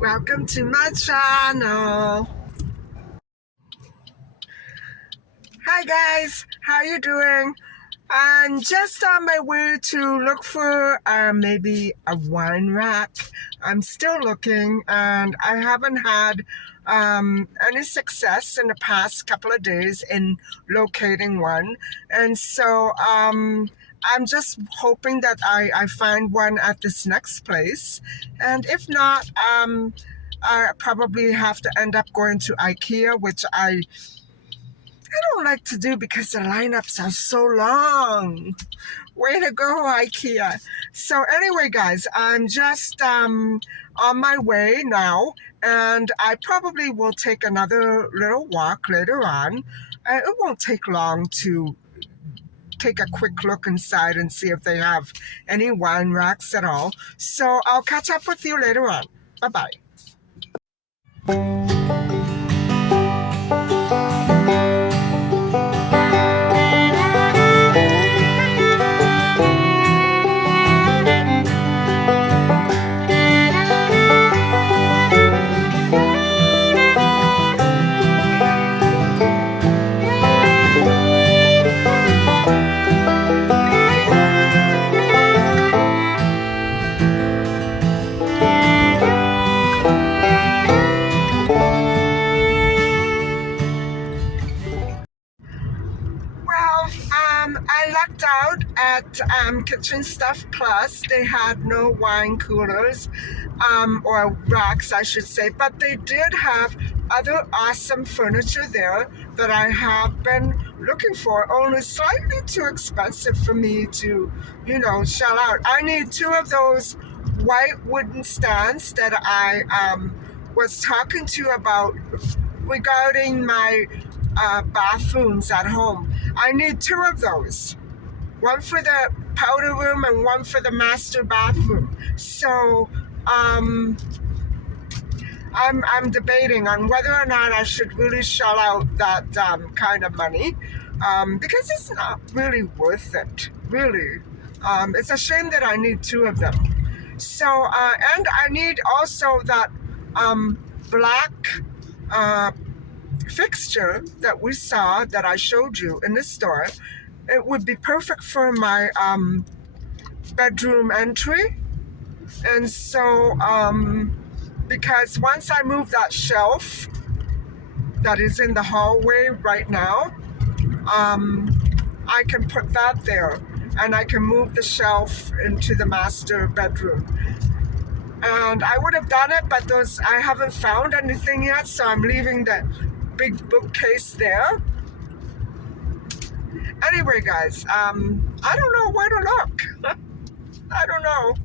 Welcome to my channel. Hi guys, how you doing? I'm just on my way to look for maybe a wine rack. I'm still looking and I haven't had any success in the past couple of days in locating one. And so I'm just hoping that I find one at this next place. And if not, I probably have to end up going to IKEA, which I don't like to do because the lineups are so long. Way to go, IKEA. So anyway, guys, I'm just on my way now, and I probably will take another little walk later on. It won't take long to take a quick look inside and see if they have any wine racks at all. So I'll catch up with you later on. Bye-bye. I lucked out at Kitchen Stuff Plus. They had no wine coolers, or racks, I should say, but they did have other awesome furniture there that I have been looking for, only slightly too expensive for me to, shell out. I need 2 of those white wooden stands that I was talking to you about regarding my bathrooms at home. I need 2 of those. One for the powder room and one for the master bathroom. So I'm debating on whether or not I should really shell out that kind of money, because it's not really worth it, really. It's a shame that I need 2 of them. So and I need also that black fixture that we saw, that I showed you in the store. It would be perfect for my bedroom entry. And so because once I move that shelf that is in the hallway right now, I can put that there, and I can move the shelf into the master bedroom. And I would have done it, but I haven't found anything yet, so I'm leaving the big bookcase there. Anyway, guys, I don't know where to look. I don't know.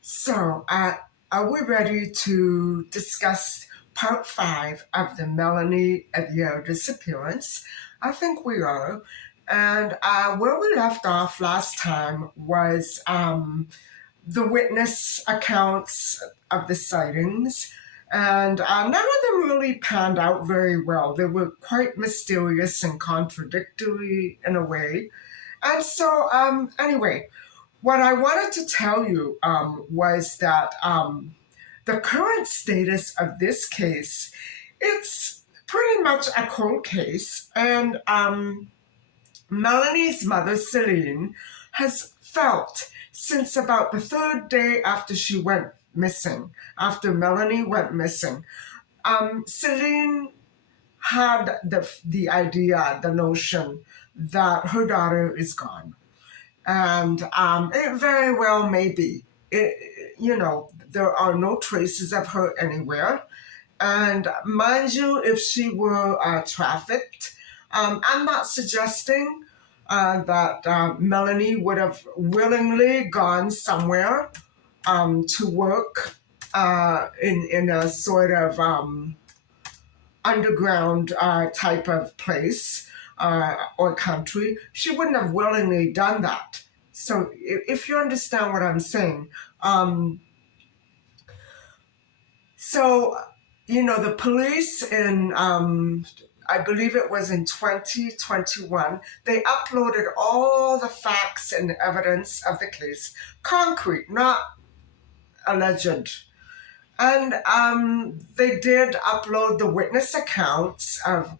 So, are we ready to discuss part 5 of the Melanie Leveille disappearance? I think we are. And where we left off last time was the witness accounts of the sightings. And none of them really panned out very well. They were quite mysterious and contradictory in a way. And so, anyway, what I wanted to tell you was that the current status of this case, it's pretty much a cold case, and Melanie's mother, Celine, has felt since about the third day after she went missing, after Melanie went missing, Celine had the idea, the notion that her daughter is gone. And it very well may be. There are no traces of her anywhere. And mind you, if she were trafficked, I'm not suggesting that Melanie would have willingly gone somewhere to work in a sort of underground type of place or country. She wouldn't have willingly done that. So if you understand what I'm saying, the police in, I believe it was in 2021, they uploaded all the facts and evidence of the case, concrete, not alleged. And they did upload the witness accounts of,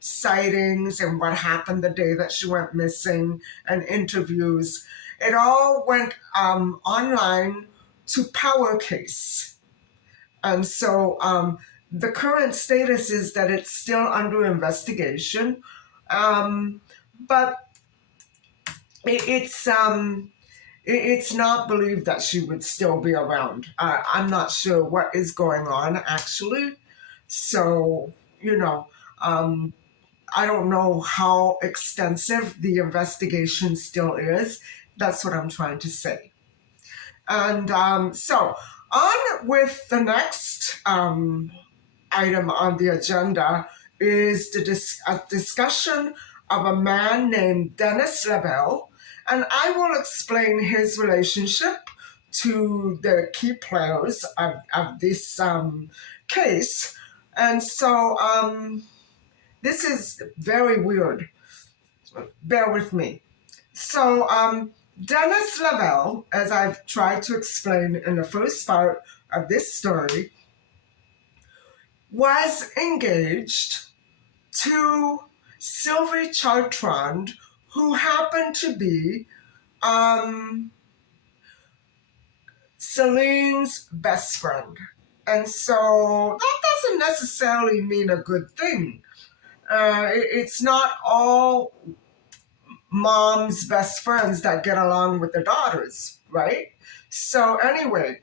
sightings and what happened the day that she went missing and interviews. It all went online to PowerCase. And so the current status is that it's still under investigation. But it's not believed that she would still be around. I'm not sure what is going on, actually. So, I don't know how extensive the investigation still is. That's what I'm trying to say. And so, on with the next item on the agenda is a discussion of a man named Denis Leveille, and I will explain his relationship to the key players of this case. And so this is very weird. Bear with me. So Denis Leveille, as I've tried to explain in the first part of this story, was engaged to Sylvie Chartrand, who happened to be Celine's best friend. And so that doesn't necessarily mean a good thing. It's not all mom's best friends that get along with their daughters, right? So anyway,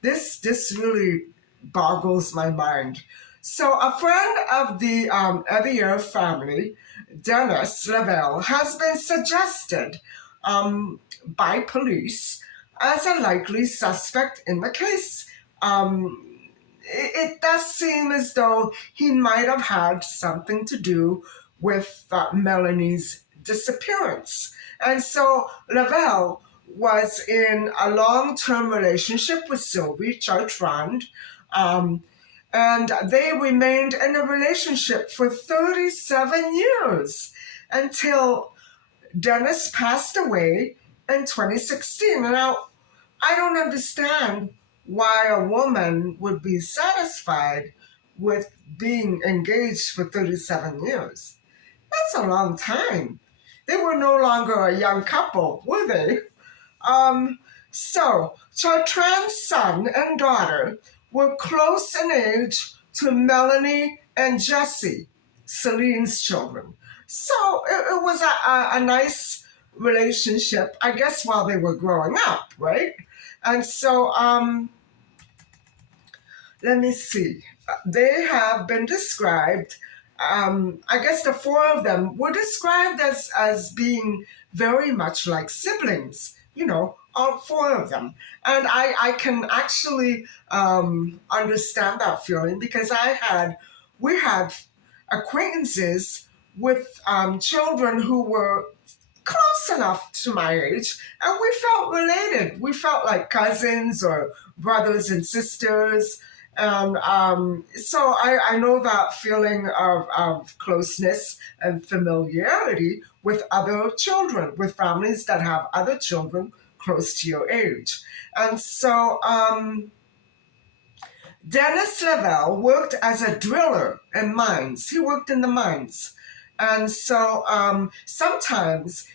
this really boggles my mind. So a friend of the Leveille family, Denis Leveille, has been suggested by police as a likely suspect in the case. It does seem as though he might have had something to do with Melanie's disappearance. And so Leveille was in a long-term relationship with Sylvie Chartrand, and they remained in a relationship for 37 years until Denis passed away in 2016. Now, I don't understand why a woman would be satisfied with being engaged for 37 years. That's a long time. They were no longer a young couple, were they? So, Chartrand's son and daughter were close in age to Melanie and Jessie, Celine's children. So it was a nice relationship, I guess, while they were growing up, right? And so, let me see. They have been described I guess the four of them were described as being very much like siblings, all four of them. And I can actually understand that feeling because we had acquaintances with children who were close enough to my age, and we felt related. We felt like cousins or brothers and sisters. And so I know that feeling of closeness and familiarity with other children, with families that have other children close to your age. And so Denis Leveille worked as a driller in mines. He worked in the mines. And so sometimes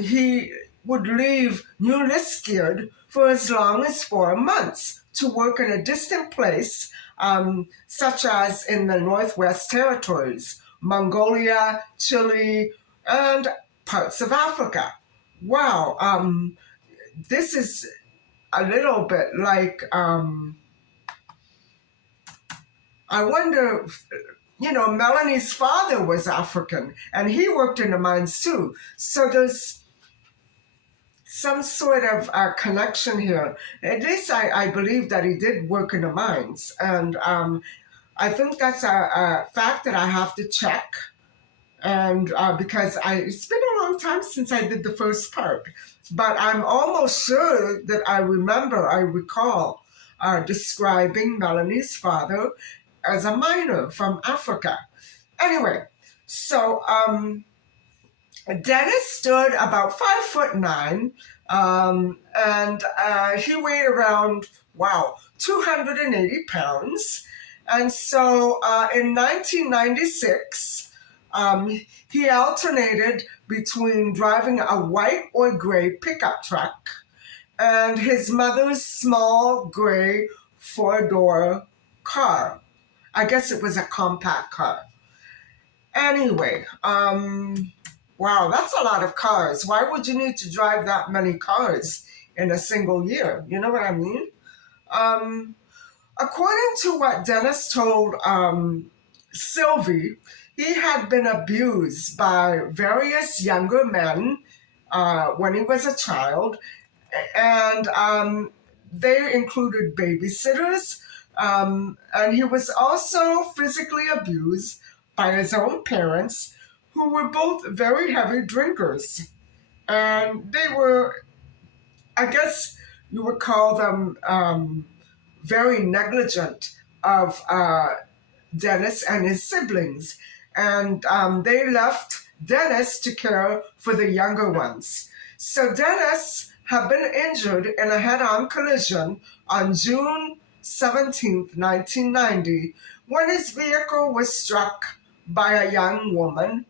he would leave New Liskeard for as long as 4 months to work in a distant place, such as in the Northwest Territories, Mongolia, Chile, and parts of Africa. Wow, this is a little bit like, I wonder, Melanie's father was African and he worked in the mines too. So there's some sort of connection here. At least I believe that he did work in the mines. And I think that's a fact that I have to check. And because it's been a long time since I did the first part. But I'm almost sure that I recall describing Melanie's father as a miner from Africa. Anyway, so Denis stood about 5'9", and he weighed around, wow, 280 pounds. And so in 1996, he alternated between driving a white or gray pickup truck and his mother's small gray four-door car. I guess it was a compact car. Anyway, wow, that's a lot of cars. Why would you need to drive that many cars in a single year? You know what I mean? According to what Denis told Sylvie, he had been abused by various younger men when he was a child, and they included babysitters, and he was also physically abused by his own parents, who were both very heavy drinkers. And they were, I guess you would call them very negligent of Denis and his siblings. And they left Denis to care for the younger ones. So Denis had been injured in a head-on collision on June 17th, 1990, when his vehicle was struck by a young woman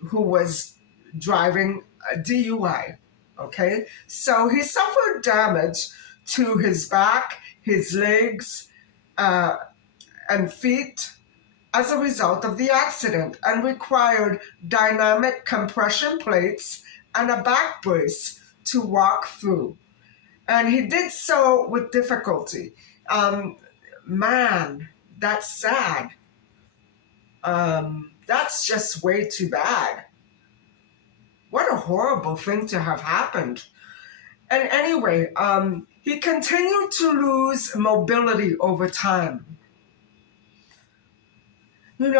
who was driving a DUI. Okay, so he suffered damage to his back, his legs, and feet as a result of the accident, and required dynamic compression plates and a back brace to walk through. And he did so with difficulty. Man, that's sad. That's just way too bad. What a horrible thing to have happened. And anyway, he continued to lose mobility over time. It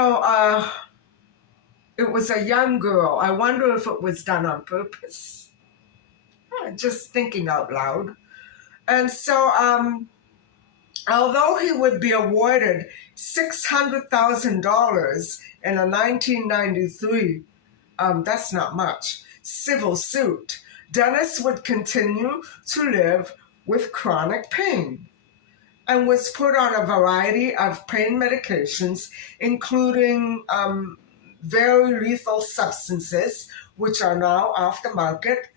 was a young girl. I wonder if it was done on purpose. Just thinking out loud. And so, although he would be awarded $600,000 in a 1993, that's not much, civil suit, Denis would continue to live with chronic pain and was put on a variety of pain medications, including very lethal substances, which are now off the market,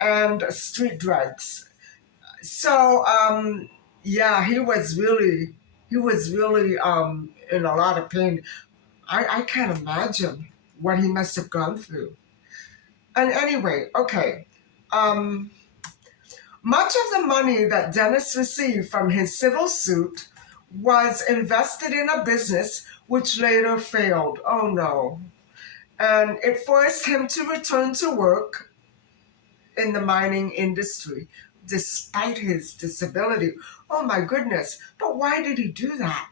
and street drugs. So, yeah, he was really in a lot of pain. I can't imagine what he must have gone through. And anyway, okay. Much of the money that Denis received from his civil suit was invested in a business which later failed. Oh no. And it forced him to return to work in the mining industry despite his disability. Oh my goodness. But why did he do that?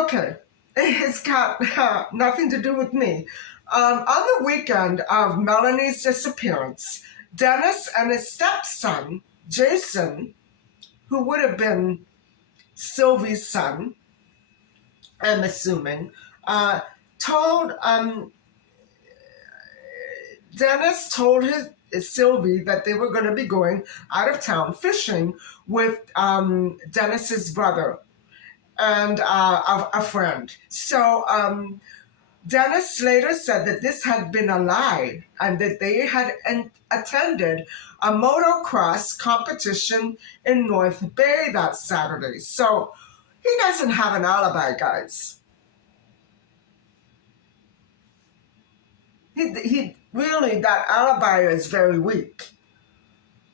Okay, it's got nothing to do with me. On the weekend of Melanie's disappearance, Denis and his stepson, Jason, who would have been Sylvie's son, I'm assuming, told Denis told Sylvie that they were going to be going out of town fishing with Denis's brother and a friend. So Denis later said that this had been a lie and that they had attended a motocross competition in North Bay that Saturday. So he doesn't have an alibi, guys. He really, that alibi is very weak.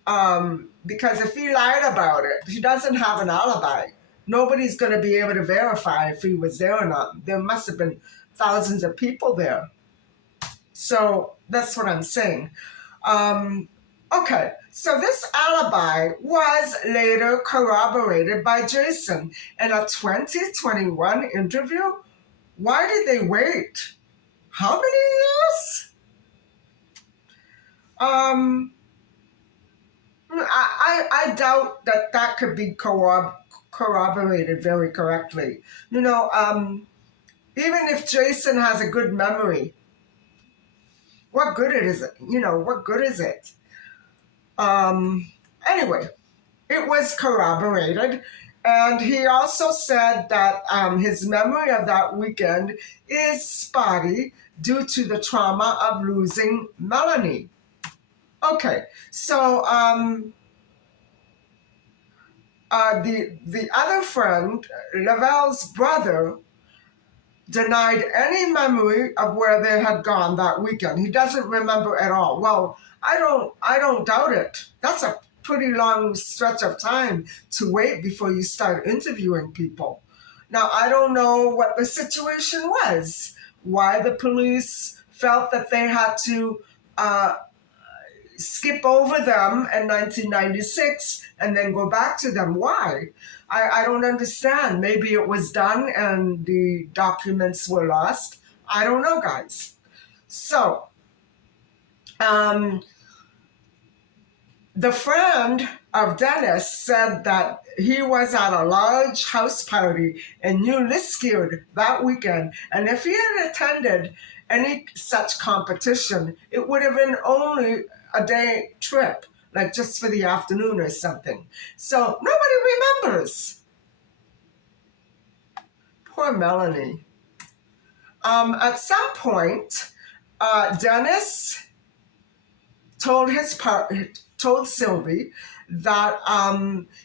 Because if he lied about it, he doesn't have an alibi. Nobody's going to be able to verify if he was there or not. There must have been thousands of people there. So that's what I'm saying. Okay, so this alibi was later corroborated by Jason in a 2021 interview. Why did they wait? How many years? I doubt that could be corroborated very correctly. Even if Jason has a good memory, what good is it? What good is it? Anyway, it was corroborated. And he also said that his memory of that weekend is spotty due to the trauma of losing Melanie. Okay, so the other friend, Leveille's brother, denied any memory of where they had gone that weekend. He doesn't remember at all. Well, I don't doubt it. That's a pretty long stretch of time to wait before you start interviewing people. Now, I don't know what the situation was, why the police felt that they had to skip over them in 1996 and then go back to them. Why? I don't understand. Maybe it was done and the documents were lost. I don't know, guys. So, the friend of Denis said that he was at a large house party in New Liskeard that weekend, and if he had attended any such competition, it would have been only a day trip, like just for the afternoon or something. So nobody remembers. Poor Melanie. At some point, Denis told Sylvie that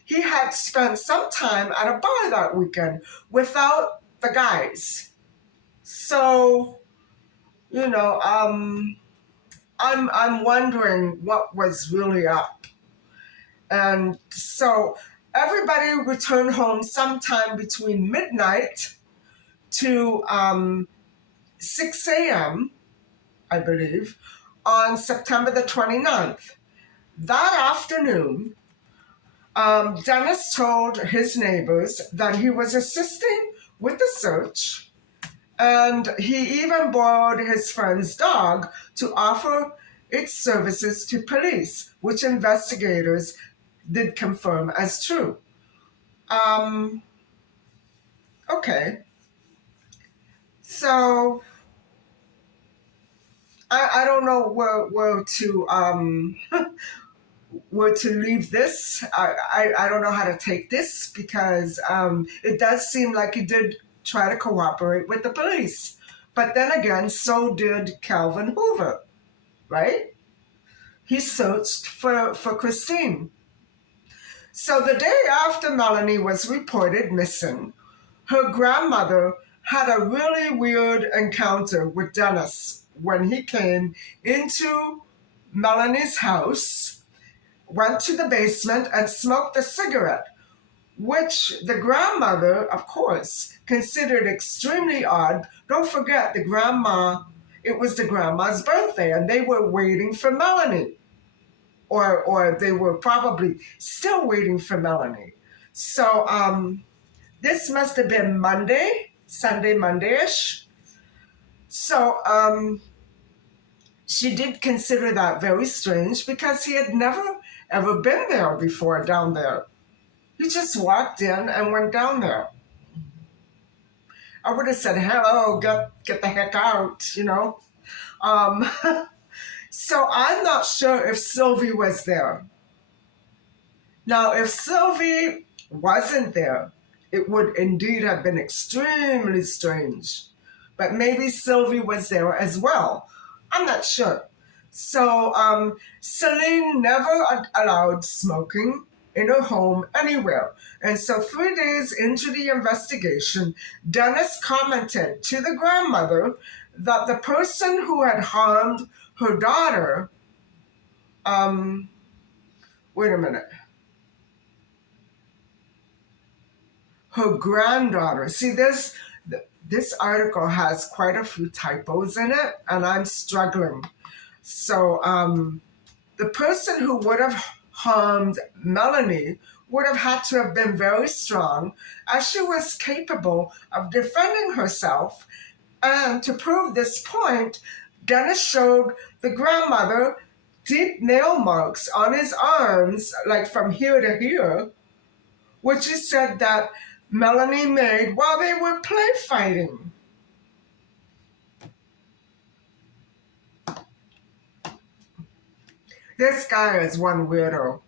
he had spent some time at a bar that weekend without the guys. So, I'm wondering what was really up. And so everybody returned home sometime between midnight to 6 a.m., I believe, on September the 29th. That afternoon, Denis told his neighbors that he was assisting with the search, and he even borrowed his friend's dog to offer its services to police, which investigators did confirm as true. Okay. So I don't know where to where to leave this. I don't know how to take this because it does seem like he did try to cooperate with the police. But then again, so did Calvin Hoover, right? He searched for Christine. So the day after Melanie was reported missing, her grandmother had a really weird encounter with Denis when he came into Melanie's house, went to the basement and smoked a cigarette which the grandmother, of course, considered extremely odd. Don't forget, it was the grandma's birthday, and they were waiting for Melanie, or they were probably still waiting for Melanie. So this must have been Monday-ish. So she did consider that very strange because he had never ever been there before down there. He just walked in and went down there. I would have said, hello, get the heck out. Um, so I'm not sure if Sylvie was there. Now, if Sylvie wasn't there, it would indeed have been extremely strange. But maybe Sylvie was there as well. I'm not sure. So, Celine never allowed smoking in her home anywhere. And so, 3 days into the investigation, Denis commented to the grandmother that the person who had harmed her daughter, wait a minute, her granddaughter. See, this article has quite a few typos in it, and I'm struggling. So, the person who would have harmed Melanie would have had to have been very strong, as she was capable of defending herself. And to prove this point, Denis showed the grandmother deep nail marks on his arms, like from here to here, which he said that Melanie made while they were play fighting. This guy is one weirdo.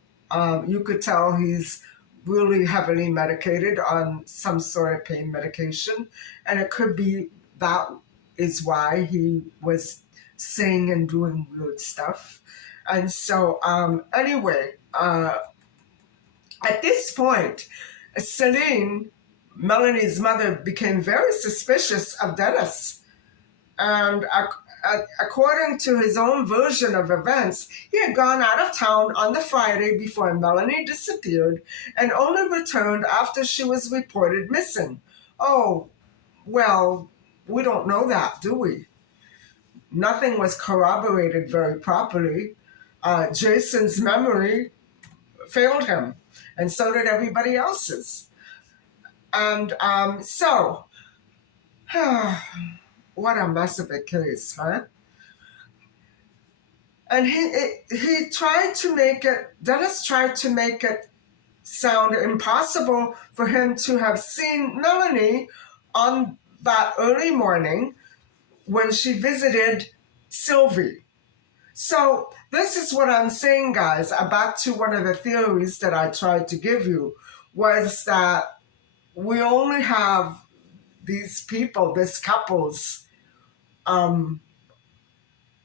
You could tell he's really heavily medicated on some sort of pain medication, and it could be that is why he was saying and doing weird stuff. And so, anyway, at this point, Celine, Melanie's mother, became very suspicious of Denis. And according to his own version of events, he had gone out of town on the Friday before Melanie disappeared and only returned after she was reported missing. Oh, well, we don't know that, do we? Nothing was corroborated very properly. Jason's memory failed him, and so did everybody else's. And so, what a mess of a case, huh? And he tried to make it, Denis tried to make it sound impossible for him to have seen Melanie on that early morning when she visited Sylvie. So this is what I'm saying, guys. Back to one of the theories that I tried to give you was that we only have these people, this couple's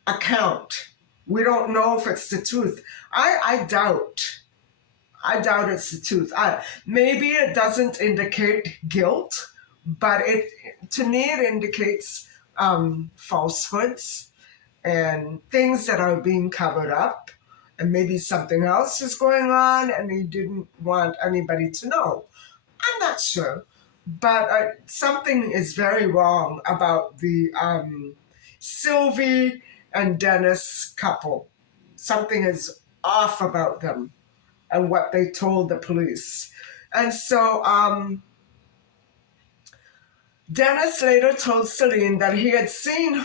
account. We don't know if it's the truth. I doubt. I doubt it's the truth. Maybe it doesn't indicate guilt, but to me it indicates falsehoods and things that are being covered up, and maybe something else is going on, and he didn't want anybody to know. I'm not sure, but something is very wrong about the Sylvie and Denis couple. Something is off about them and what they told the police. And so Denis later told Celine that he had seen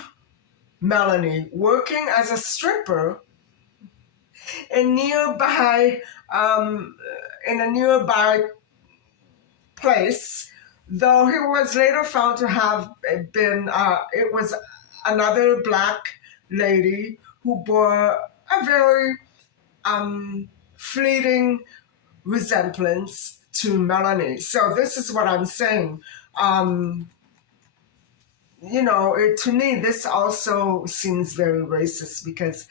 Melanie working as a stripper in in a nearby place, though he was later found to have been, it was another black lady who bore a very fleeting resemblance to Melanie. So this is what I'm saying. To me, this also seems very racist because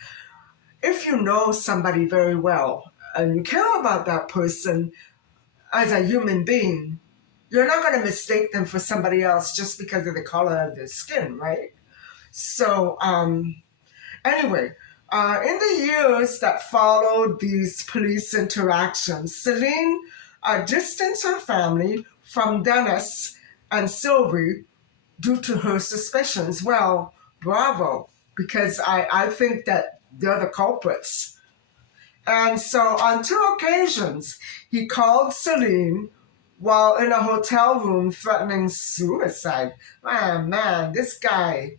if you know somebody very well and you care about that person as a human being, you're not going to mistake them for somebody else just because of the color of their skin, right? So, anyway, in the years that followed these police interactions, Celine distance her family from Denis and Sylvie due to her suspicions. Well, bravo, because I think that they're the culprits. And so on two occasions, he called Celine while in a hotel room threatening suicide. Man, this guy,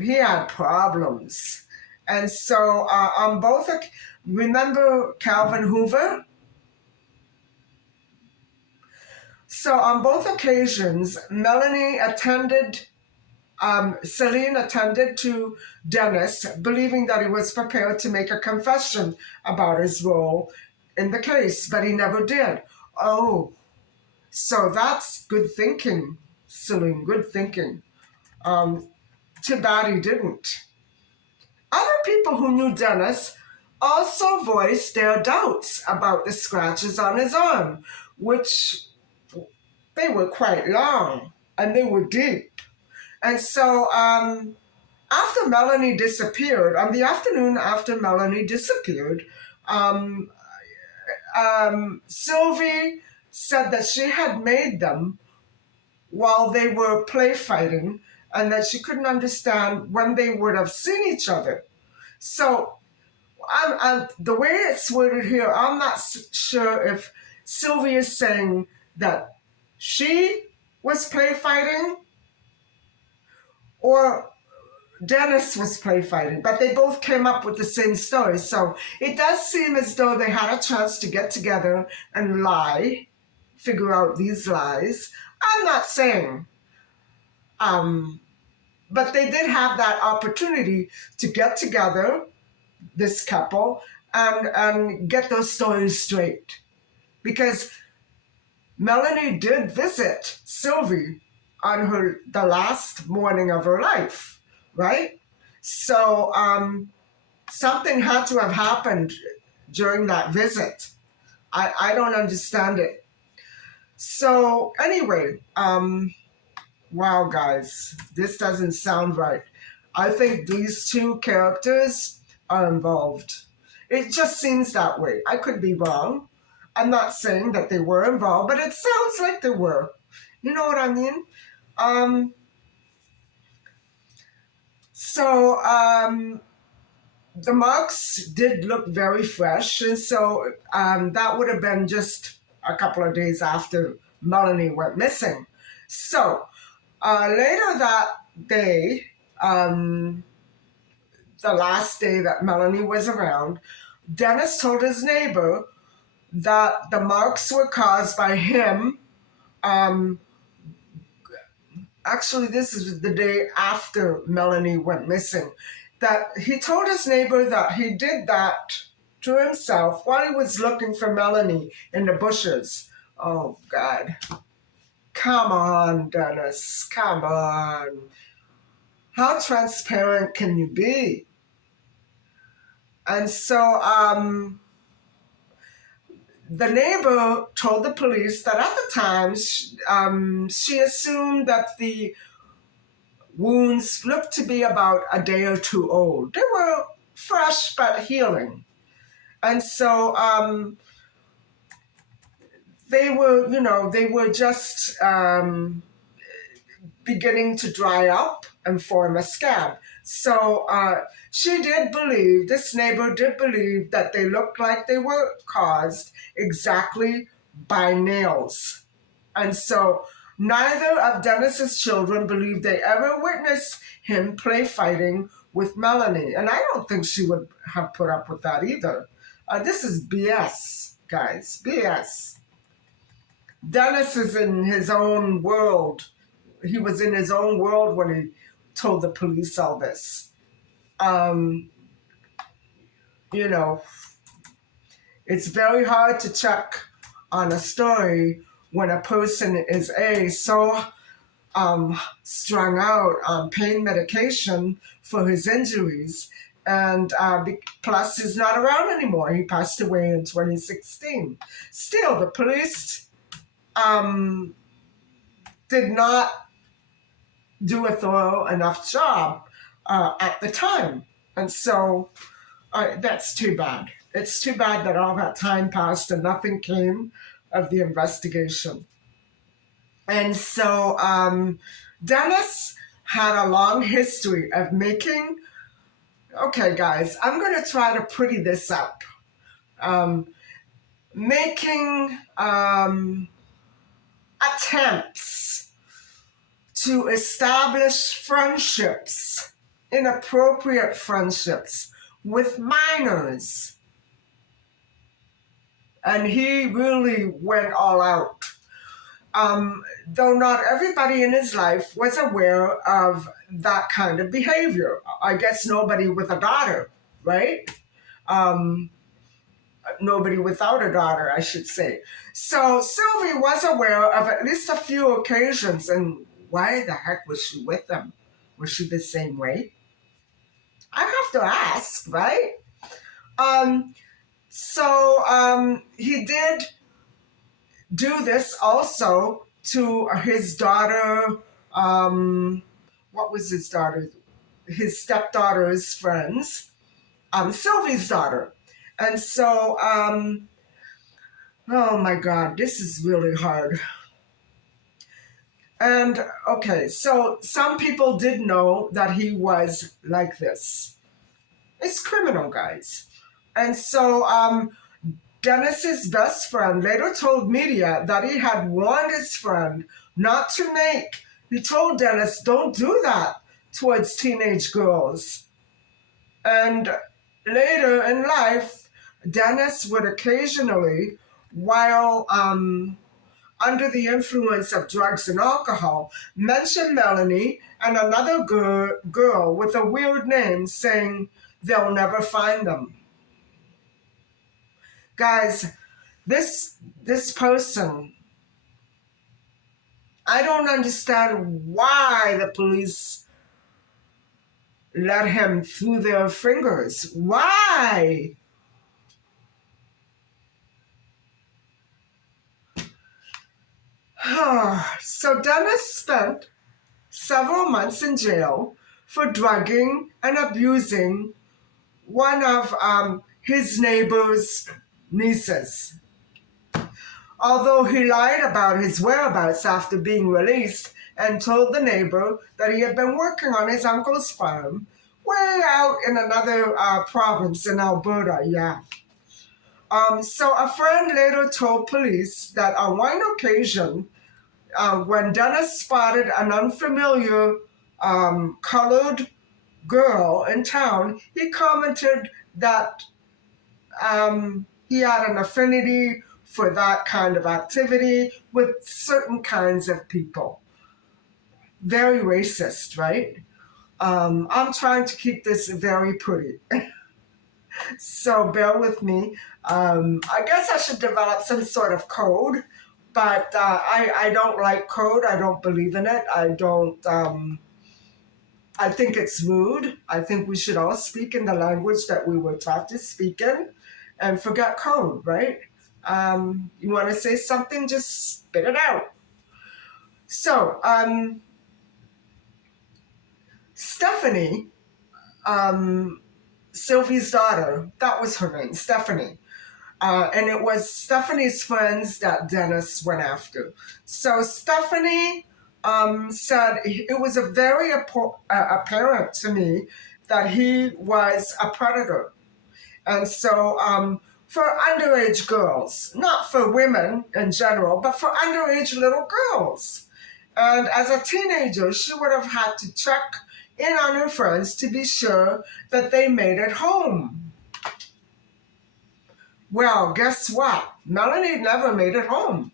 he had problems. And so on both, remember Calvin Hoover? So on both occasions, Celine attended to Denis, believing that he was prepared to make a confession about his role in the case, but he never did. Oh, so that's good thinking, Celine, good thinking. Um, Too bad he didn't. Other people who knew Denis also voiced their doubts about the scratches on his arm, which they were quite long and they were deep. And so after Melanie disappeared, on the afternoon after Melanie disappeared, um, Sylvie said that she had made them while they were play fighting and that she couldn't understand when they would have seen each other. So the way it's worded here, I'm not sure if Sylvie is saying that she was play fighting or Denis was play fighting, but they both came up with the same story. So it does seem as though they had a chance to get together and lie, figure out these lies. I'm not saying, but they did have that opportunity to get together, this couple, and get those stories straight. Because Melanie did visit Sylvie on the last morning of her life, right? So something had to have happened during that visit. I don't understand it. So anyway, wow, guys, this doesn't sound right. I think these two characters are involved. It just seems that way. I could be wrong. I'm not saying that they were involved, but it sounds like they were. You know what I mean? So the marks did look very fresh, and so that would have been just a couple of days after Melanie went missing. So later that day, the last day that Melanie was around, Denis told his neighbor that the marks were caused by him. Actually, this is the day after Melanie went missing. That he told his neighbor that he did that to himself while he was looking for Melanie in the bushes. Oh, God. Come on, Denis. Come on. How transparent can you be? And so the neighbor told the police that at the time she assumed that the wounds looked to be about a day or two old. They were fresh but healing. And so they were just beginning to dry up and form a scab. So this neighbor did believe that they looked like they were caused exactly by nails. And so neither of Denis's children believed they ever witnessed him play fighting with Melanie. And I don't think she would have put up with that either. This is BS, guys, BS. Denis is in his own world. He was in his own world when he told the police all this. It's very hard to check on a story when a person is so strung out on pain medication for his injuries, and plus he's not around anymore. He passed away in 2016. Still, the police did not do a thorough enough job at the time, and so that's too bad. It's too bad that all that time passed and nothing came of the investigation. And so Denis had a long history of making, okay, guys, I'm going to try to pretty this up. Um, Making attempts to establish friendships, inappropriate friendships with minors. And he really went all out. Though not everybody in his life was aware of that kind of behavior. I guess nobody with a daughter, right? Um, Nobody without a daughter, I should say. So Sylvie was aware of at least a few occasions, and why the heck was she with them? Was she the same way? I have to ask, right? Um, he did do this also to his daughter. What was his daughter? His stepdaughter's friends, Sylvie's daughter. And so, oh my God, this is really hard. And okay, so some people did know that he was like this. It's criminal, guys. And so, Denis's best friend later told media that he had warned his friend not to make. He told Denis, don't do that towards teenage girls. And later in life, Denis would occasionally, while under the influence of drugs and alcohol, mention Melanie and another girl with a weird name, saying they'll never find them. Guys, this person, I don't understand why the police let him through their fingers. Why? So Denis spent several months in jail for drugging and abusing one of his neighbor's nieces. Although he lied about his whereabouts after being released and told the neighbor that he had been working on his uncle's farm way out in another province in Alberta, yeah. So a friend later told police that on one occasion, when Denis spotted an unfamiliar colored girl in town, he commented that he had an affinity for that kind of activity with certain kinds of people. Very racist, right? I'm trying to keep this very pretty. So bear with me. I guess I should develop some sort of code, but I don't like code. I don't believe in it. I think it's rude. I think we should all speak in the language that we were taught to speak in and forget code, right? You want to say something, just spit it out. So, Stephanie, Sylvie's daughter, that was her name, Stephanie. And it was Stephanie's friends that Denis went after. So Stephanie said it was a very apparent to me that he was a predator. And so for underage girls, not for women in general, but for underage little girls. And as a teenager, she would have had to check in on her friends to be sure that they made it home. Well, guess what? Melanie never made it home.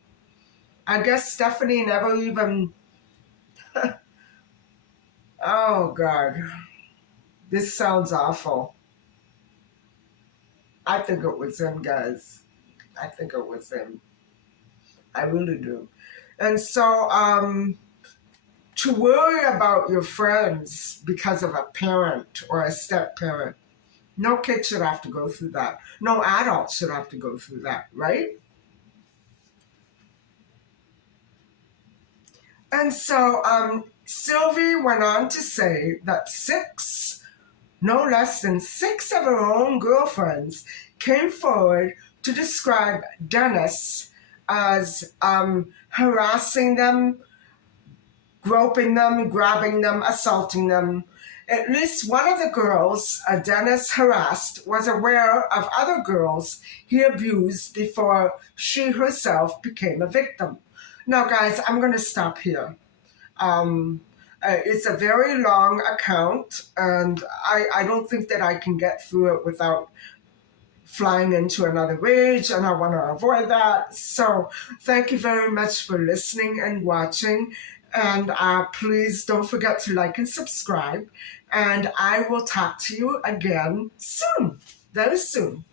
I guess Stephanie never even... Oh, God. This sounds awful. I think it was him, guys. I think it was him. I really do. And so, to worry about your friends because of a parent or a step-parent, no kid should have to go through that. No adult should have to go through that, right? And so Sylvie went on to say that no less than six of her own girlfriends came forward to describe Denis as harassing them, groping them, grabbing them, assaulting them. At least one of the girls Dennis harassed was aware of other girls he abused before she herself became a victim. Now, guys, I'm going to stop here. Um, it's a very long account, and I don't think that I can get through it without flying into another rage, and I want to avoid that. So, thank you very much for listening and watching. And please don't forget to like and subscribe. And I will talk to you again soon, very soon.